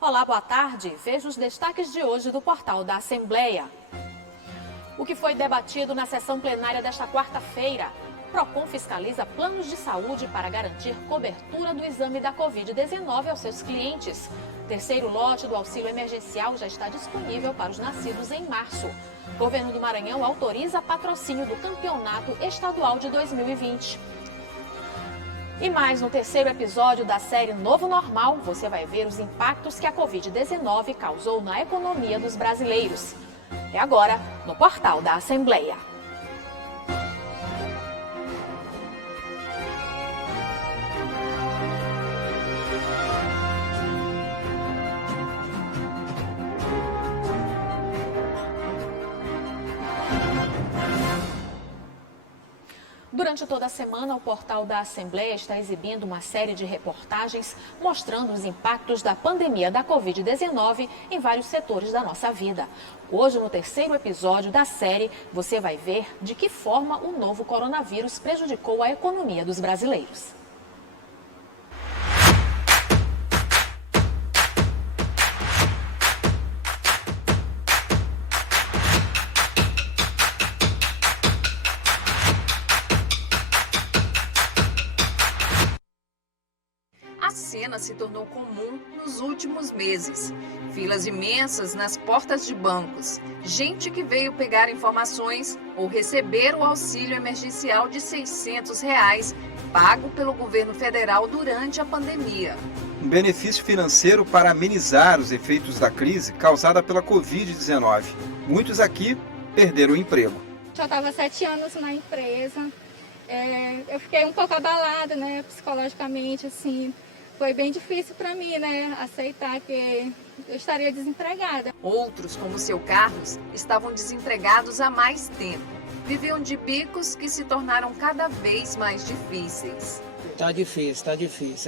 Olá, boa tarde. Veja os destaques de hoje do portal da Assembleia. O que foi debatido na sessão plenária desta quarta-feira? Procon fiscaliza planos de saúde para garantir cobertura do exame da Covid-19 aos seus clientes. Terceiro lote do auxílio emergencial já está disponível para os nascidos em março. Governo do Maranhão autoriza patrocínio do Campeonato Estadual de 2020. E mais, no terceiro episódio da série Novo Normal, você vai ver os impactos que a Covid-19 causou na economia dos brasileiros. É agora, no portal da Assembleia. Durante toda a semana, o portal da Assembleia está exibindo uma série de reportagens mostrando os impactos da pandemia da Covid-19 em vários setores da nossa vida. Hoje, no terceiro episódio da série, você vai ver de que forma o novo coronavírus prejudicou a economia dos brasileiros. A cena se tornou comum nos últimos meses. Filas imensas nas portas de bancos. Gente que veio pegar informações ou receber o auxílio emergencial de R$ 600, pago pelo governo federal durante a pandemia. Um benefício financeiro para amenizar os efeitos da crise causada pela Covid-19. Muitos aqui perderam o emprego. Já estava 7 anos na empresa. Eu fiquei um pouco abalada, né, psicologicamente, assim. Foi bem difícil para mim, né, aceitar que eu estaria desempregada. Outros, como o seu Carlos, estavam desempregados há mais tempo. Viviam de bicos que se tornaram cada vez mais difíceis. Tá difícil.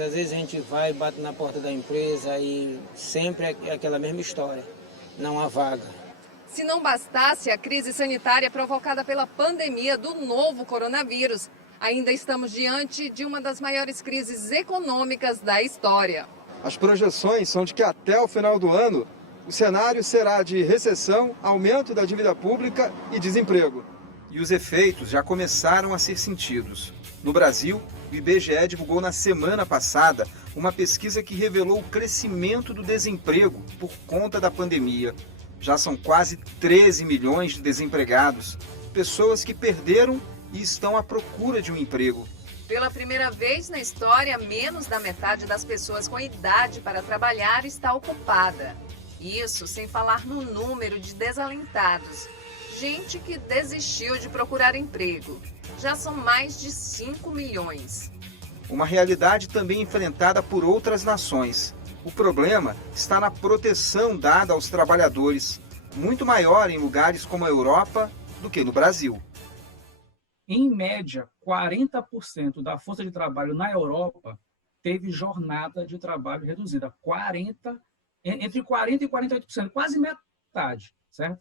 Às vezes a gente vai, bate na porta da empresa e sempre é aquela mesma história. Não há vaga. Se não bastasse a crise sanitária provocada pela pandemia do novo coronavírus, ainda estamos diante de uma das maiores crises econômicas da história. As projeções são de que até o final do ano, o cenário será de recessão, aumento da dívida pública e desemprego. E os efeitos já começaram a ser sentidos. No Brasil, o IBGE divulgou na semana passada uma pesquisa que revelou o crescimento do desemprego por conta da pandemia. Já são quase 13 milhões de desempregados, pessoas que perderam e estão à procura de um emprego. Pela primeira vez na história, menos da metade das pessoas com idade para trabalhar está ocupada. Isso sem falar no número de desalentados. Gente que desistiu de procurar emprego. Já são mais de 5 milhões. Uma realidade também enfrentada por outras nações. O problema está na proteção dada aos trabalhadores, muito maior em lugares como a Europa do que no Brasil. Em média, 40% da força de trabalho na Europa teve jornada de trabalho reduzida. Entre 40% e 48%, quase metade, certo?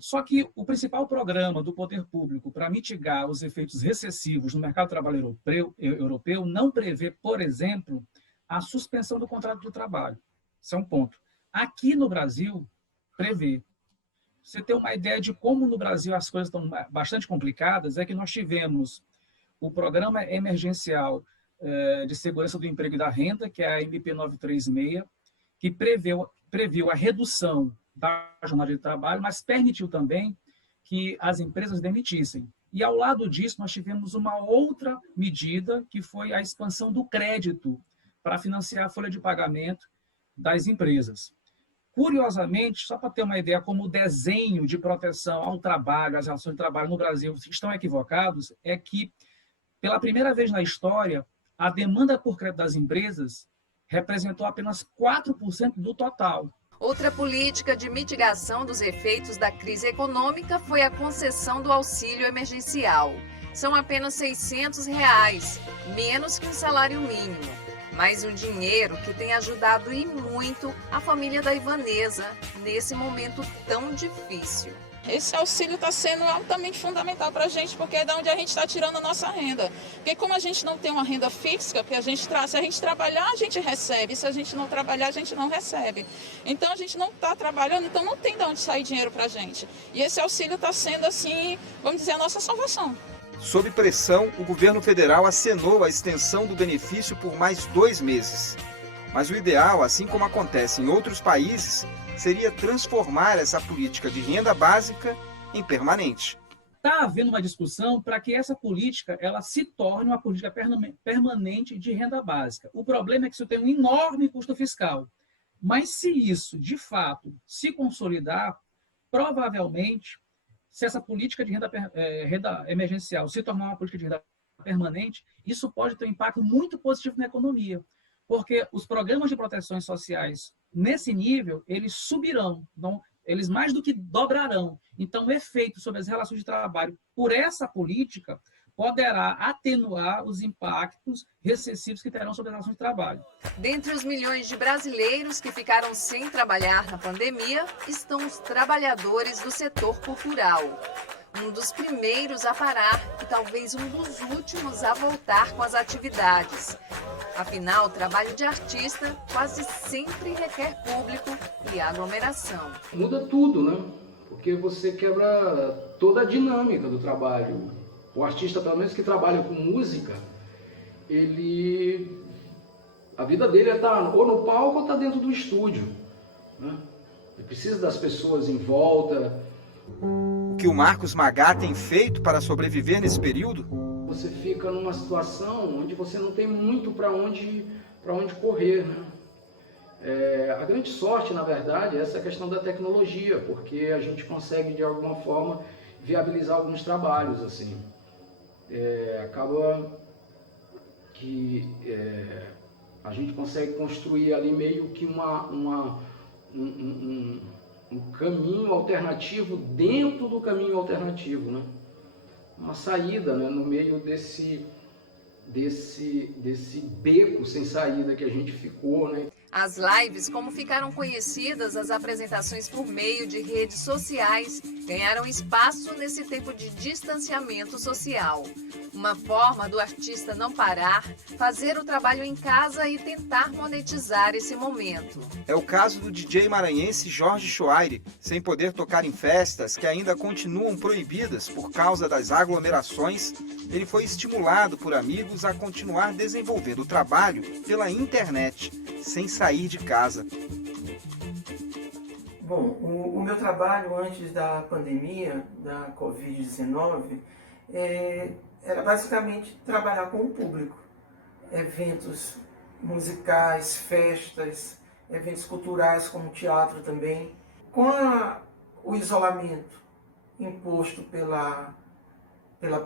Só que o principal programa do poder público para mitigar os efeitos recessivos no mercado de trabalho europeu não prevê, por exemplo, a suspensão do contrato de trabalho. Isso é um ponto. Aqui no Brasil, prevê. Você ter uma ideia de como no Brasil as coisas estão bastante complicadas, é que nós tivemos o Programa Emergencial de Segurança do Emprego e da Renda, que é a MP 936, que previu a redução da jornada de trabalho, mas permitiu também que as empresas demitissem. E ao lado disso, nós tivemos uma outra medida, que foi a expansão do crédito para financiar a folha de pagamento das empresas. Curiosamente, só para ter uma ideia como o desenho de proteção ao trabalho, as relações de trabalho no Brasil estão equivocados, é que, pela primeira vez na história, a demanda por crédito das empresas representou apenas 4% do total. Outra política de mitigação dos efeitos da crise econômica foi a concessão do auxílio emergencial. São apenas R$ 600, menos que um salário mínimo. Mas um dinheiro que tem ajudado e muito a família da Ivanesa nesse momento tão difícil. Esse auxílio está sendo altamente fundamental para a gente, porque é de onde a gente está tirando a nossa renda. Porque como a gente não tem uma renda fixa, porque se a gente trabalhar, a gente recebe. Se a gente não trabalhar, a gente não recebe. Então a gente não está trabalhando, então não tem de onde sair dinheiro para a gente. E esse auxílio está sendo, assim, vamos dizer, a nossa salvação. Sob pressão, o governo federal acenou a extensão do benefício por mais 2 meses. Mas o ideal, assim como acontece em outros países, seria transformar essa política de renda básica em permanente. Está havendo uma discussão para que essa política ela se torne uma política permanente de renda básica. O problema é que isso tem um enorme custo fiscal. Mas se isso, de fato, se consolidar, provavelmente, se essa política de renda emergencial se tornar uma política de renda permanente, isso pode ter um impacto muito positivo na economia. Porque os programas de proteções sociais, nesse nível, eles subirão, então, eles mais do que dobrarão. Então, o efeito sobre as relações de trabalho por essa política poderá atenuar os impactos recessivos que terão sobre as relações de trabalho. Dentre os milhões de brasileiros que ficaram sem trabalhar na pandemia, estão os trabalhadores do setor cultural. Um dos primeiros a parar e talvez um dos últimos a voltar com as atividades. Afinal, o trabalho de artista quase sempre requer público e aglomeração. Muda tudo, né? Porque você quebra toda a dinâmica do trabalho. O artista, pelo menos que trabalha com música, a vida dele é estar ou no palco ou estar dentro do estúdio, né? Ele precisa das pessoas em volta. O que o Marcos Magá tem feito para sobreviver nesse período? Você fica numa situação onde você não tem muito para onde correr, né? A grande sorte, na verdade, é essa questão da tecnologia, porque a gente consegue, de alguma forma, viabilizar alguns trabalhos, assim. Acaba que a gente consegue construir ali meio que um caminho alternativo dentro do caminho alternativo, né? Uma saída, né? No meio desse beco sem saída que a gente ficou, né? As lives, como ficaram conhecidas as apresentações por meio de redes sociais, ganharam espaço nesse tempo de distanciamento social. Uma forma do artista não parar, fazer o trabalho em casa e tentar monetizar esse momento. É o caso do DJ maranhense Jorge Choaire, sem poder tocar em festas que ainda continuam proibidas por causa das aglomerações. Ele foi estimulado por amigos a continuar desenvolvendo o trabalho pela internet, sem sair de casa. Bom, o meu trabalho antes da pandemia, da Covid-19, era basicamente trabalhar com o público. Eventos musicais, festas, eventos culturais como teatro também. Com o isolamento imposto pela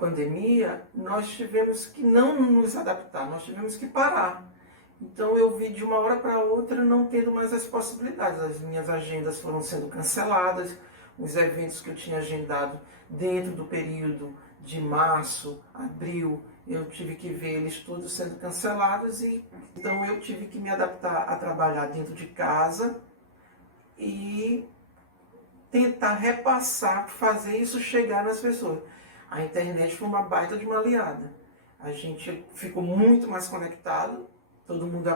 pandemia, nós tivemos que não nos adaptar, nós tivemos que parar. Então eu vi de uma hora para outra não tendo mais as possibilidades. As minhas agendas foram sendo canceladas, os eventos que eu tinha agendado dentro do período de março, abril, eu tive que ver eles todos sendo cancelados e então eu tive que me adaptar a trabalhar dentro de casa e tentar repassar, fazer isso chegar nas pessoas. A internet foi uma baita de uma aliada. A gente ficou muito mais conectado, todo mundo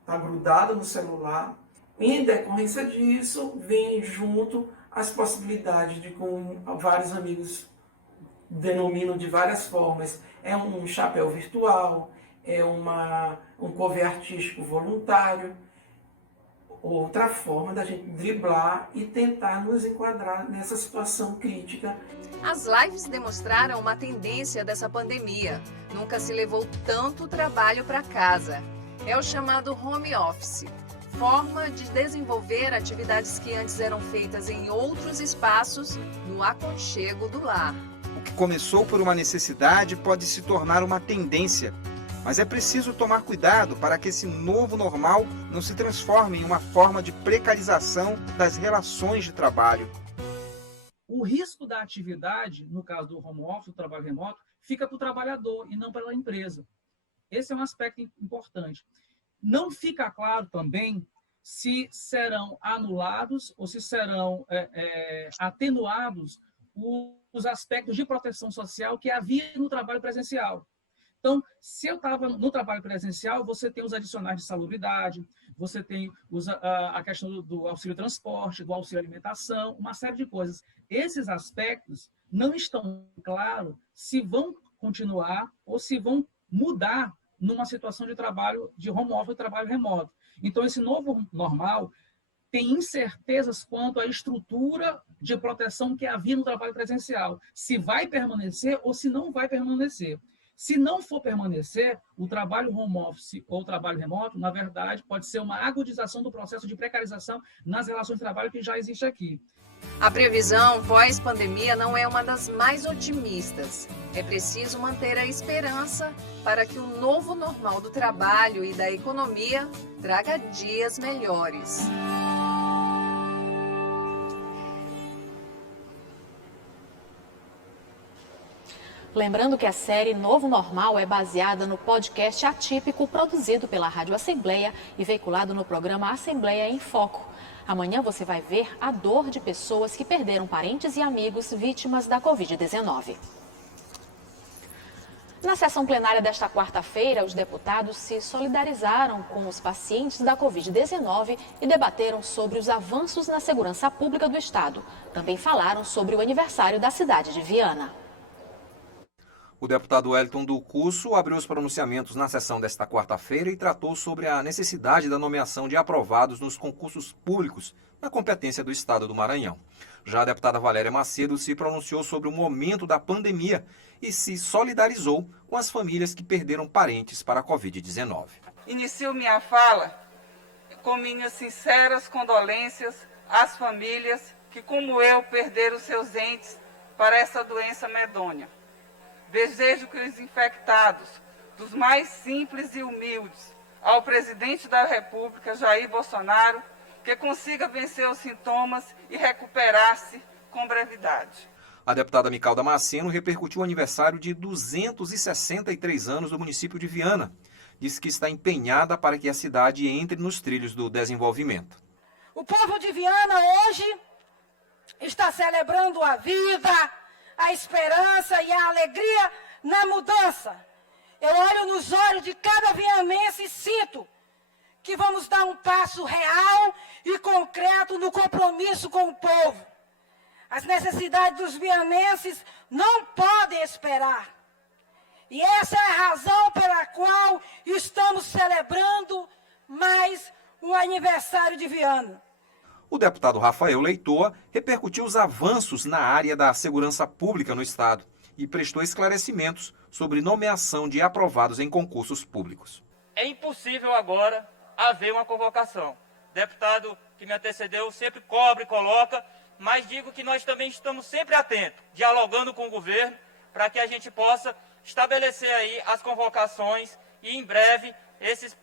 está grudado no celular. Em decorrência disso, vem junto as possibilidades de, como vários amigos denominam de várias formas, é um chapéu virtual, é um cover artístico voluntário, outra forma da gente driblar e tentar nos enquadrar nessa situação crítica. As lives demonstraram uma tendência dessa pandemia. Nunca se levou tanto trabalho para casa. É o chamado home office, forma de desenvolver atividades que antes eram feitas em outros espaços, no aconchego do lar. O que começou por uma necessidade pode se tornar uma tendência. Mas é preciso tomar cuidado para que esse novo normal não se transforme em uma forma de precarização das relações de trabalho. O risco da atividade, no caso do home office, do trabalho remoto, fica para o trabalhador e não para a empresa. Esse é um aspecto importante. Não fica claro também se serão anulados ou se serão atenuados os aspectos de proteção social que havia no trabalho presencial. Então, se eu estava no trabalho presencial, você tem os adicionais de salubridade, você tem a questão do auxílio transporte, do auxílio alimentação, uma série de coisas. Esses aspectos não estão claros se vão continuar ou se vão mudar numa situação de trabalho de home office, trabalho remoto. Então, esse novo normal tem incertezas quanto à estrutura de proteção que havia no trabalho presencial, se vai permanecer ou se não vai permanecer. Se não for permanecer, o trabalho home office ou o trabalho remoto, na verdade, pode ser uma agudização do processo de precarização nas relações de trabalho que já existe aqui. A previsão pós-pandemia não é uma das mais otimistas. É preciso manter a esperança para que o novo normal do trabalho e da economia traga dias melhores. Lembrando que a série Novo Normal é baseada no podcast Atípico, produzido pela Rádio Assembleia e veiculado no programa Assembleia em Foco. Amanhã você vai ver a dor de pessoas que perderam parentes e amigos vítimas da Covid-19. Na sessão plenária desta quarta-feira, os deputados se solidarizaram com os pacientes da Covid-19 e debateram sobre os avanços na segurança pública do Estado. Também falaram sobre o aniversário da cidade de Viana. O deputado Wellington do Curso abriu os pronunciamentos na sessão desta quarta-feira e tratou sobre a necessidade da nomeação de aprovados nos concursos públicos na competência do Estado do Maranhão. Já a deputada Valéria Macedo se pronunciou sobre o momento da pandemia e se solidarizou com as famílias que perderam parentes para a Covid-19. Inicio minha fala com minhas sinceras condolências às famílias que, como eu, perderam seus entes para essa doença medonha. Desejo que os infectados, dos mais simples e humildes, ao presidente da República, Jair Bolsonaro, que consiga vencer os sintomas e recuperar-se com brevidade. A deputada Mical Damasceno repercutiu o aniversário de 263 anos do município de Viana. Diz que está empenhada para que a cidade entre nos trilhos do desenvolvimento. O povo de Viana hoje está celebrando a vida, a esperança e a alegria na mudança. Eu olho nos olhos de cada vianense e sinto que vamos dar um passo real e concreto no compromisso com o povo. As necessidades dos vianenses não podem esperar. E essa é a razão pela qual estamos celebrando mais um aniversário de Viana. O deputado Rafael Leitoa repercutiu os avanços na área da segurança pública no Estado e prestou esclarecimentos sobre nomeação de aprovados em concursos públicos. É impossível agora haver uma convocação. O deputado que me antecedeu sempre cobra e coloca, mas digo que nós também estamos sempre atentos, dialogando com o governo, para que a gente possa estabelecer aí as convocações e em breve esses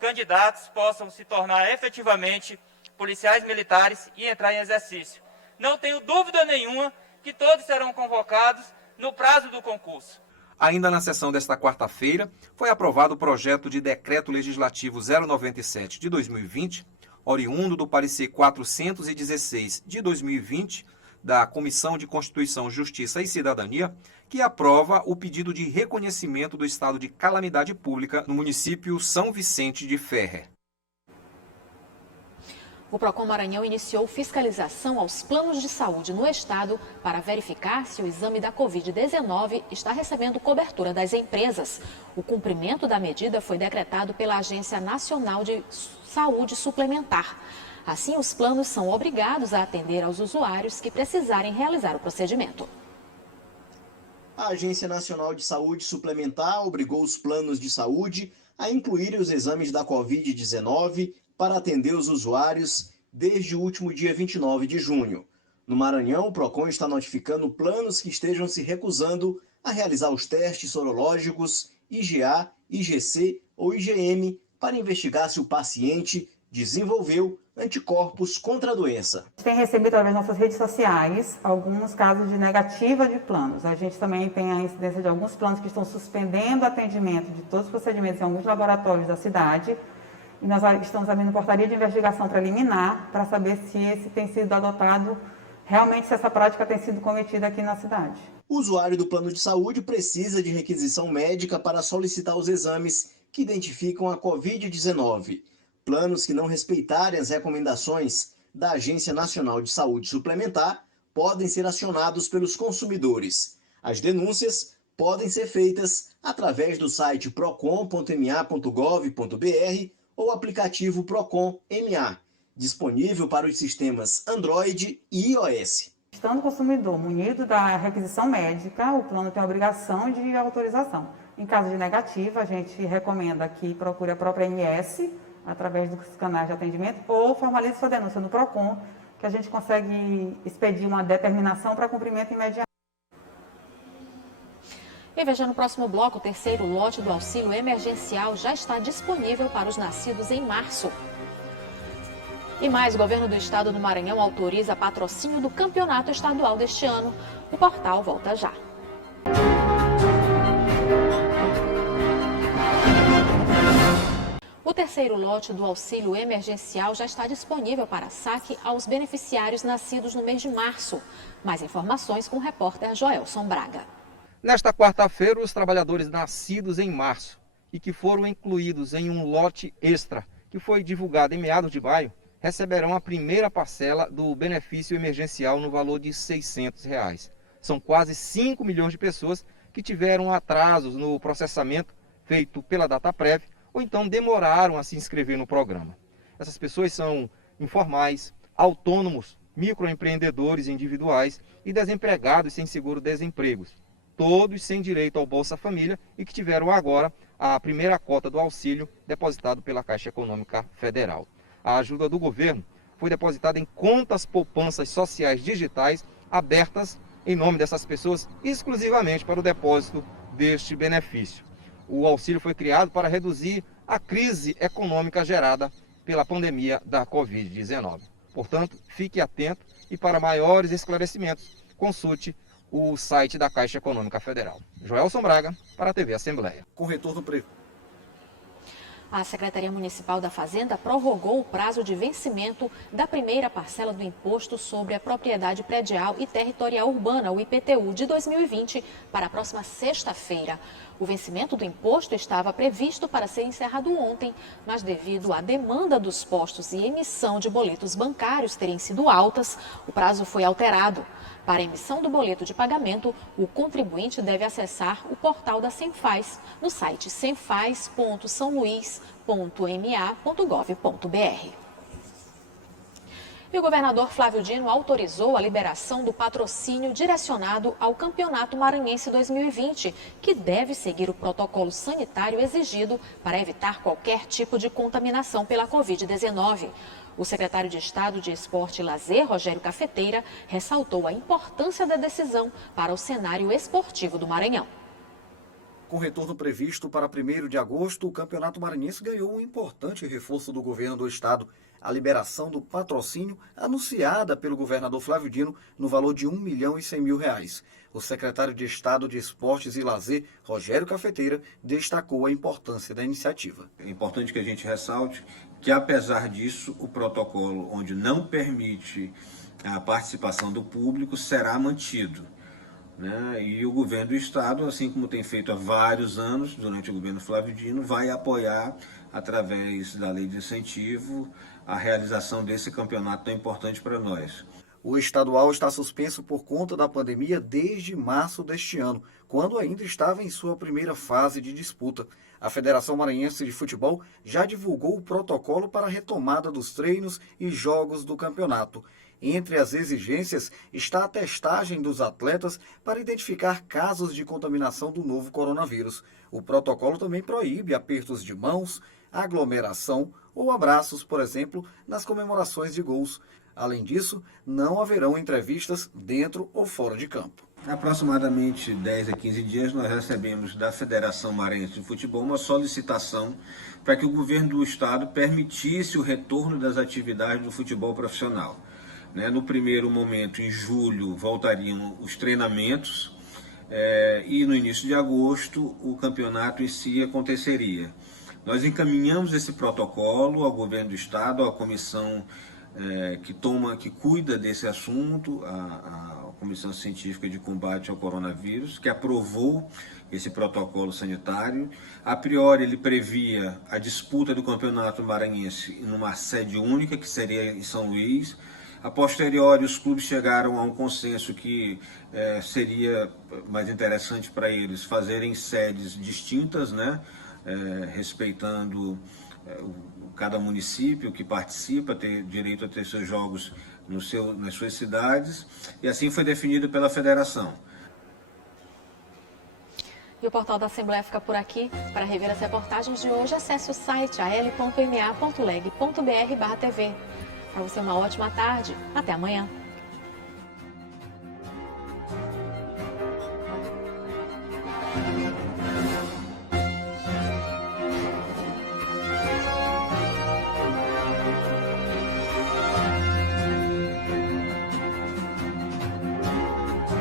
candidatos possam se tornar efetivamente policiais militares e entrar em exercício. Não tenho dúvida nenhuma que todos serão convocados no prazo do concurso. Ainda na sessão desta quarta-feira, foi aprovado o projeto de Decreto Legislativo 097 de 2020, oriundo do parecer 416 de 2020, da Comissão de Constituição, Justiça e Cidadania, que aprova o pedido de reconhecimento do estado de calamidade pública no município São Vicente de Ferrer. O Procon Maranhão iniciou fiscalização aos planos de saúde no estado para verificar se o exame da Covid-19 está recebendo cobertura das empresas. O cumprimento da medida foi decretado pela Agência Nacional de Saúde Suplementar. Assim, os planos são obrigados a atender aos usuários que precisarem realizar o procedimento. A Agência Nacional de Saúde Suplementar obrigou os planos de saúde a incluírem os exames da Covid-19 para atender os usuários desde o último dia 29 de junho. No Maranhão, o Procon está notificando planos que estejam se recusando a realizar os testes sorológicos IgA, IgC ou IgM para investigar se o paciente desenvolveu anticorpos contra a doença. A gente tem recebido através das nossas redes sociais alguns casos de negativa de planos. A gente também tem a incidência de alguns planos que estão suspendendo o atendimento de todos os procedimentos em alguns laboratórios da cidade. e nós estamos abrindo portaria de investigação preliminar para saber se esse tem sido adotado, realmente se essa prática tem sido cometida aqui na cidade. O usuário do plano de saúde precisa de requisição médica para solicitar os exames que identificam a Covid-19. Planos que não respeitarem as recomendações da Agência Nacional de Saúde Suplementar podem ser acionados pelos consumidores. As denúncias podem ser feitas através do site procon.ma.gov.br ou aplicativo Procon MA, disponível para os sistemas Android e iOS. Estando o consumidor munido da requisição médica, o plano tem a obrigação de autorização. Em caso de negativa, a gente recomenda que procure a própria MS, através dos canais de atendimento, ou formalize sua denúncia no Procon, que a gente consegue expedir uma determinação para cumprimento imediato. E veja no próximo bloco, o terceiro lote do auxílio emergencial já está disponível para os nascidos em março. E mais, o governo do estado do Maranhão autoriza patrocínio do campeonato estadual deste ano. O portal volta já. O terceiro lote do auxílio emergencial já está disponível para saque aos beneficiários nascidos no mês de março. Mais informações com o repórter Joelson Braga. Nesta quarta-feira, os trabalhadores nascidos em março e que foram incluídos em um lote extra, que foi divulgado em meados de maio, receberão a primeira parcela do benefício emergencial no valor de R$ 600. São quase 5 milhões de pessoas que tiveram atrasos no processamento feito pela Dataprev ou então demoraram a se inscrever no programa. Essas pessoas são informais, autônomos, microempreendedores individuais e desempregados sem seguro-desemprego, todos sem direito ao Bolsa Família e que tiveram agora a primeira cota do auxílio depositado pela Caixa Econômica Federal. A ajuda do governo foi depositada em contas poupanças sociais digitais abertas em nome dessas pessoas exclusivamente para o depósito deste benefício. O auxílio foi criado para reduzir a crise econômica gerada pela pandemia da Covid-19. Portanto, fique atento e para maiores esclarecimentos, consulte o site da Caixa Econômica Federal. Joelson Braga, para a TV Assembleia. Com retorno preto. A Secretaria Municipal da Fazenda prorrogou o prazo de vencimento da primeira parcela do Imposto sobre a Propriedade Predial e Territorial Urbana, o IPTU, de 2020 para a próxima sexta-feira. O vencimento do imposto estava previsto para ser encerrado ontem, mas devido à demanda dos postos e emissão de boletos bancários terem sido altas, o prazo foi alterado. Para a emissão do boleto de pagamento, o contribuinte deve acessar o portal da Cenfaz no site cenfaz.saoluiz.ma.gov.br. E o governador Flávio Dino autorizou a liberação do patrocínio direcionado ao Campeonato Maranhense 2020, que deve seguir o protocolo sanitário exigido para evitar qualquer tipo de contaminação pela Covid-19. O secretário de Estado de Esporte e Lazer, Rogério Cafeteira, ressaltou a importância da decisão para o cenário esportivo do Maranhão. Com retorno previsto para 1º de agosto, o Campeonato Maranhense ganhou um importante reforço do governo do estado. A liberação do patrocínio anunciada pelo governador Flávio Dino no valor de R$ 1.100.000. O secretário de Estado de Esportes e Lazer, Rogério Cafeteira, destacou a importância da iniciativa. É importante que a gente ressalte que, apesar disso, o protocolo onde não permite a participação do público será mantido. E o governo do estado, assim como tem feito há vários anos, durante o governo Flávio Dino, vai apoiar, através da lei de incentivo, a realização desse campeonato tão importante para nós. O estadual está suspenso por conta da pandemia desde março deste ano, quando ainda estava em sua primeira fase de disputa. A Federação Maranhense de Futebol já divulgou o protocolo para a retomada dos treinos e jogos do campeonato. Entre as exigências está a testagem dos atletas para identificar casos de contaminação do novo coronavírus. O protocolo também proíbe apertos de mãos, aglomeração ou abraços, por exemplo, nas comemorações de gols. Além disso, não haverão entrevistas dentro ou fora de campo. Há aproximadamente 10 a 15 dias, nós recebemos da Federação Maranhense de Futebol uma solicitação para que o governo do estado permitisse o retorno das atividades do futebol profissional. No primeiro momento, em julho, voltariam os treinamentos e no início de agosto o campeonato em si aconteceria. Nós encaminhamos esse protocolo ao governo do estado, à comissão que cuida desse assunto, a Comissão Científica de Combate ao Coronavírus, que aprovou esse protocolo sanitário. A priori, ele previa a disputa do Campeonato Maranhense numa sede única, que seria em São Luís. A posteriori, os clubes chegaram a um consenso que seria mais interessante para eles fazerem sedes distintas, né? Respeitando cada município que participa, ter direito a ter seus jogos nas suas cidades, e assim foi definido pela federação. E o Portal da Assembleia fica por aqui. Para rever as reportagens de hoje, acesse o site al.ma.leg.br/tv. Para você, uma ótima tarde. Até amanhã.